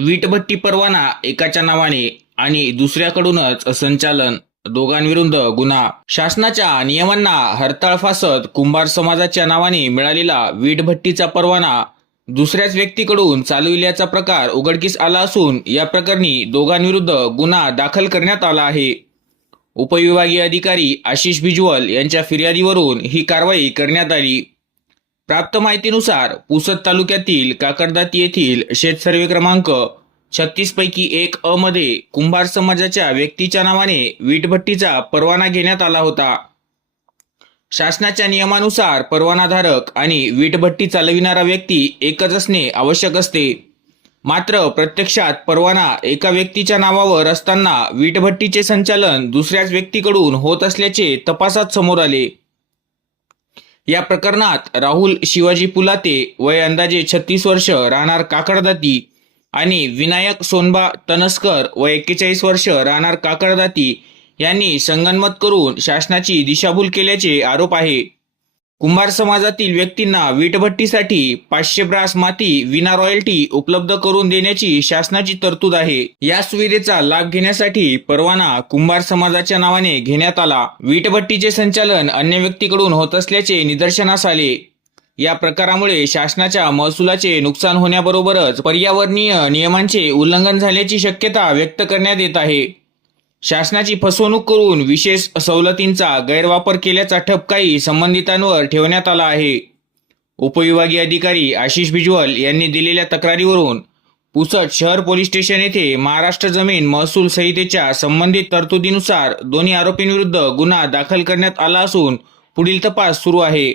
वीटभट्टी परवाना एकाच्या नावाने आणि दुसऱ्याकडूनच संचालन, दोघांविरुद्ध गुन्हा. शासनाच्या नियमांना हरताळ फासत कुंभार समाजाच्या नावाने मिळालेला वीटभट्टीचा परवाना दुसऱ्याच व्यक्तीकडून चालविल्याचा प्रकार उघडकीस आला असून या प्रकरणी दोघांविरुद्ध गुन्हा दाखल करण्यात आला आहे. उपविभागीय अधिकारी आशिष भिजवल यांच्या फिर्यादीवरून ही कारवाई करण्यात आली. प्राप्त माहितीनुसार पुसद तालुक्यातील काकडदाती येथील शेत सर्वे क्रमांक 36 पैकी 1 अ मध्ये कुंभार समाजाच्या व्यक्तीच्या नावाने वीटभट्टीचा परवाना घेण्यात आला होता. शासनाच्या नियमानुसार परवानाधारक आणि वीटभट्टी चालविणारा व्यक्ती एकच असणे आवश्यक असते. मात्र प्रत्यक्षात परवाना एका व्यक्तीच्या नावावर असताना वीटभट्टीचे संचालन दुसऱ्याच व्यक्तीकडून होत असल्याचे तपासात समोर आले. या प्रकरणात राहुल शिवाजी पुलाते वय अंदाजे 36 वर्ष राहणार काकडदाती आणि विनायक सोनबा तनस्कर वय 41 वर्ष राहणार काकडदाती यांनी संगनमत करून शासनाची दिशाभूल केल्याचे आरोप आहे. कुंभार समाजातील व्यक्तींना वीटभट्टीसाठी 500 ब्रास माती विना रॉयल्टी उपलब्ध करून देण्याची शासनाची तरतूद आहे. या सुविधेचा लाभ घेण्यासाठी परवाना कुंभार समाजाच्या नावाने घेण्यात आला. वीटभट्टीचे संचालन अन्य व्यक्तीकडून होत असल्याचे निदर्शनास आले. या प्रकारामुळे शासनाच्या महसुलाचे नुकसान होण्याबरोबरच पर्यावरणीय नियमांचे उल्लंघन झाल्याची शक्यता व्यक्त करण्यात येत आहे. शासनाची फसवणूक करून विशेष सवलतींचा गैरवापर केल्याचा ठपकाही संबंधितांवर ठेवण्यात आला आहे. उपविभागीय अधिकारी आशिष भिजवल यांनी दिलेल्या तक्रारीवरून पुसद शहर पोलीस स्टेशन येथे महाराष्ट्र जमीन महसूल संहितेच्या संबंधित तरतुदीनुसार दोन्ही आरोपींविरुद्ध गुन्हा दाखल करण्यात आला असून पुढील तपास सुरू आहे.